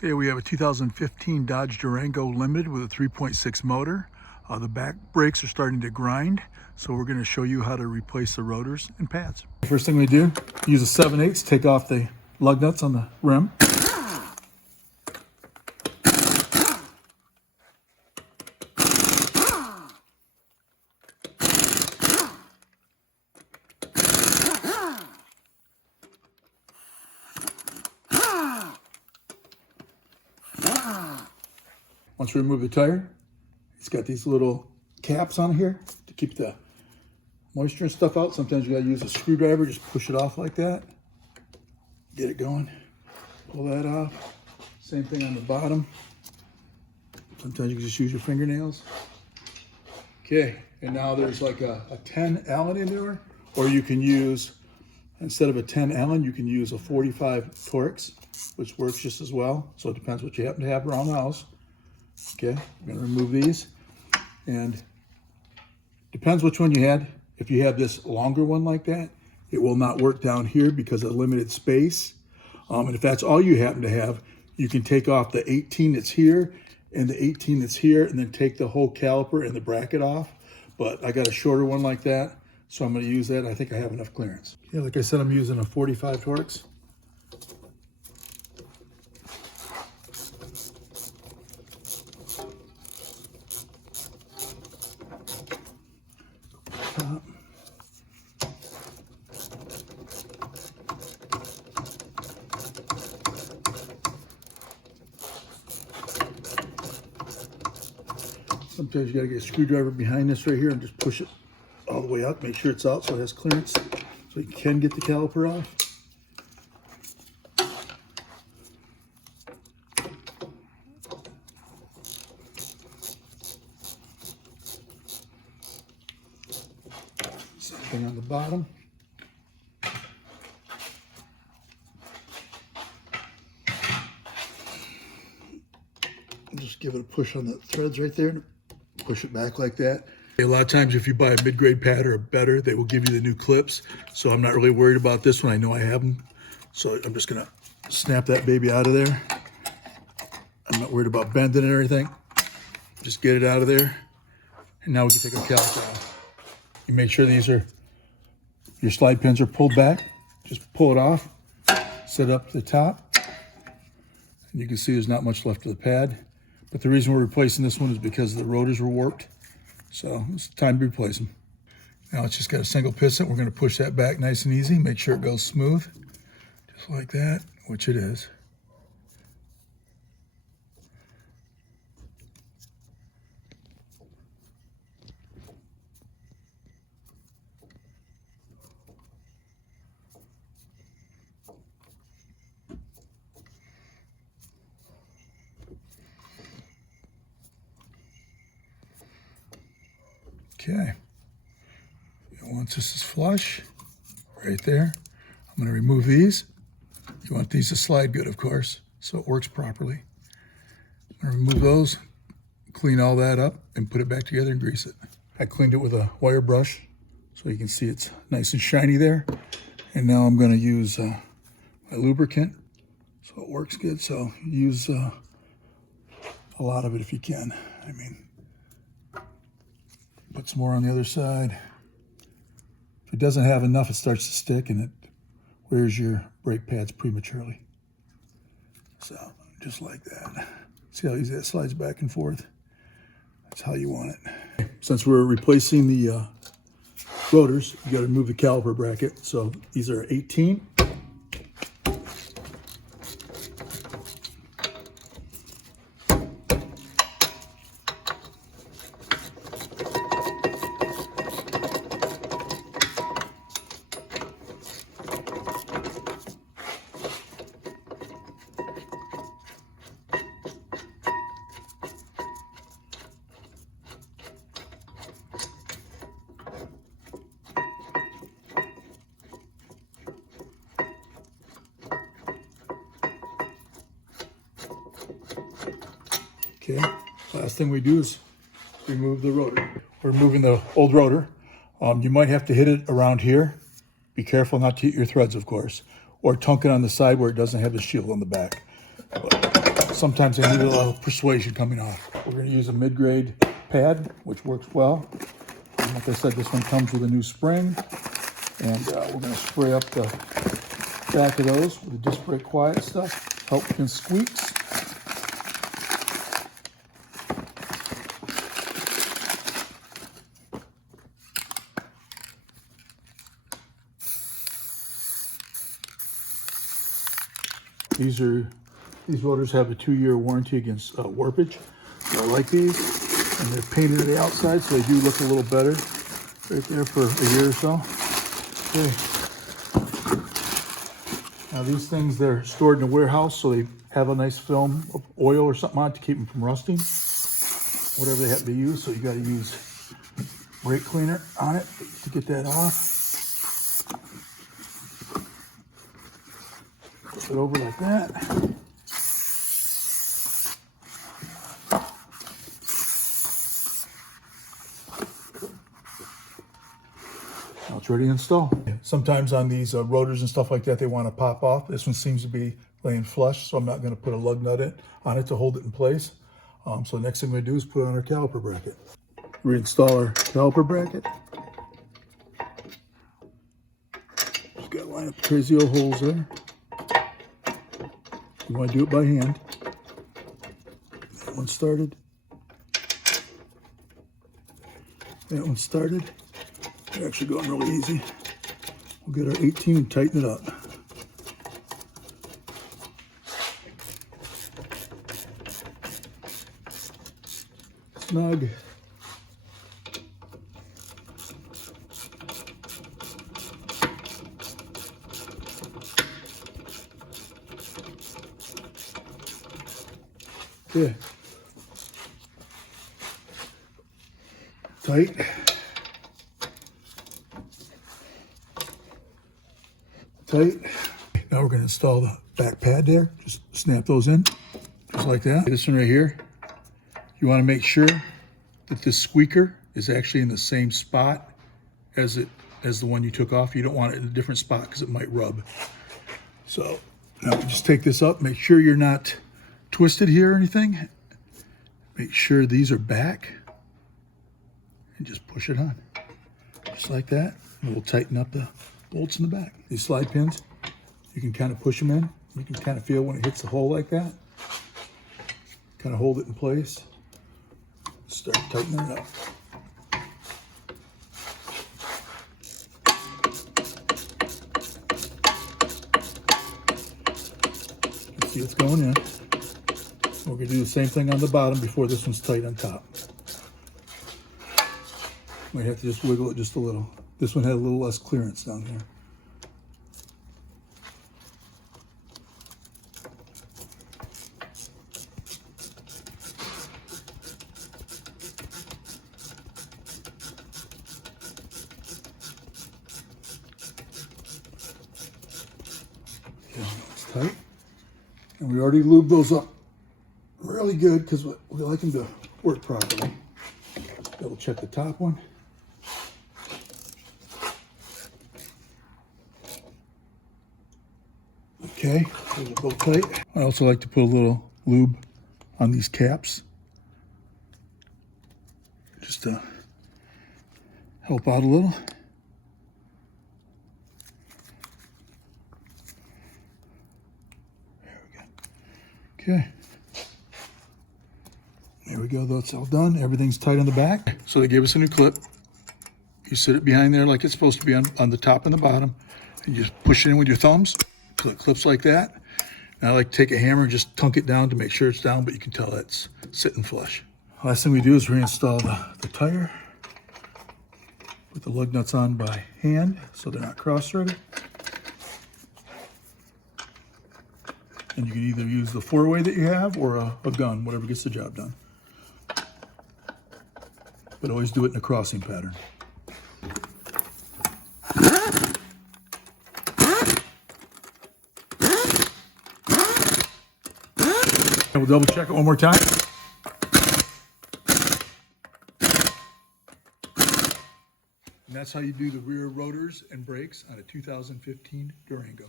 Today we have a 2015 Dodge Durango Limited with a 3.6 motor. The back brakes are starting to grind, so we're going to show you how to replace the rotors and pads. First thing we do, use a 7/8, take off the lug nuts on the rim. Once we remove the tire, it's got these little caps on here to keep the moisture and stuff out. Sometimes you gotta use a screwdriver, just push it off like that. Get it going. Pull that off. Same thing on the bottom. Sometimes you can just use your fingernails. Okay, and now there's like a 10 Allen in there, or you can use, instead of a 10 Allen, you can use a 45 Torx, which works just as well. So it depends what you happen to have around the house. Okay, I'm gonna remove these, and depends which one you had. If you have this longer one like that, it will not work down here because of limited space. And if that's all you happen to have, you can take off the 18 that's here and the 18 that's here, and then take the whole caliper and the bracket off. But I got a shorter one like that, so I'm gonna use that. I think I have enough clearance. Yeah, like I said, I'm using a 45 Torx. Sometimes you gotta get a screwdriver behind this right here and just push it all the way up, make sure it's out so it has clearance, so you can get the caliper off. Same thing on the bottom. Just give it a push on the threads right there. Push it back like that. A lot of times if you buy a mid-grade pad or a better, they will give you the new clips. So I'm not really worried about this one. I know I have them. So I'm just gonna snap that baby out of there. I'm not worried about bending it or anything. Just get it out of there. And now we can take a caliper off. You make sure your slide pins are pulled back. Just pull it off, set up the top. And you can see there's not much left of the pad. But the reason we're replacing this one is because the rotors were warped. So it's time to replace them. Now it's just got a single piston. We're gonna push that back nice and easy. Make sure it goes smooth, just like that, which it is. Okay, and once this is flush, right there, I'm gonna remove these. You want these to slide good, of course, so it works properly. I'm gonna remove those, clean all that up, and put it back together and grease it. I cleaned it with a wire brush, so you can see it's nice and shiny there. And now I'm gonna use my lubricant, so it works good. So use a lot of it if you can. I mean, put some more on the other side. If it doesn't have enough, it starts to stick and it wears your brake pads prematurely. So just like that. See how easy that slides back and forth? That's how you want it. Since we're replacing the rotors, you got to remove the caliper bracket. So these are 18. Okay, last thing we do is remove the rotor. We're removing the old rotor. You might have to hit it around here. Be careful not to hit your threads, of course, or tunk it on the side where it doesn't have the shield on the back. But sometimes they need a little persuasion coming off. We're going to use a mid-grade pad, which works well. And like I said, this one comes with a new spring, and we're going to spray up the back of those with the disc brake quiet stuff, help against squeaks. These rotors have a 2-year warranty against warpage. So I like these, and they're painted on the outside, so they do look a little better right there for a year or so. Okay. Now these things, they're stored in a warehouse, so they have a nice film of oil or something on it to keep them from rusting, whatever they have to use. So you got to use brake cleaner on it to get that off. Flip it over like that. Now it's ready to install. Sometimes on these rotors and stuff like that, they want to pop off. This one seems to be laying flush, so I'm not going to put a lug nut on it to hold it in place. So the next thing we do is put on our caliper bracket. Reinstall our caliper bracket. Just got to line up the crazy old holes there. You want to do it by hand. That one started. That one started. They're actually going really easy. We'll get our 18 and tighten it up. Snug. Okay. Tight. Tight. Now we're going to install the back pad there. Just snap those in, just like that. This one right here, you want to make sure that this squeaker is actually in the same spot as the one you took off. You don't want it in a different spot because it might rub. So now we just take this up, make sure you're not twisted here or anything. Make sure these are back and just push it on, just like that. And we'll tighten up the bolts in the back. These slide pins, you can kind of push them in. You can kind of feel when it hits the hole like that. Kind of hold it in place. Start tightening it up. You can see it's going in. We're going to do the same thing on the bottom before this one's tight on top. Might have to just wiggle it just a little. This one had a little less clearance down here. Yeah, it's tight. And we already lubed those up really good because we like them to work properly. Double check the top one. Okay, those are both tight. I also like to put a little lube on these caps, just to help out a little. There we go. Okay. There we go, that's all done. Everything's tight on the back. So they gave us a new clip. You sit it behind there like it's supposed to be on the top and the bottom, and you just push it in with your thumbs so it clips like that. And I like to take a hammer and just tunk it down to make sure it's down, but you can tell that's sitting flush. Last thing we do is reinstall the tire. Put the lug nuts on by hand so they're not cross-threaded. And you can either use the 4-way that you have or a gun, whatever gets the job done. But always do it in a crossing pattern. And we'll double check it one more time. And that's how you do the rear rotors and brakes on a 2015 Durango.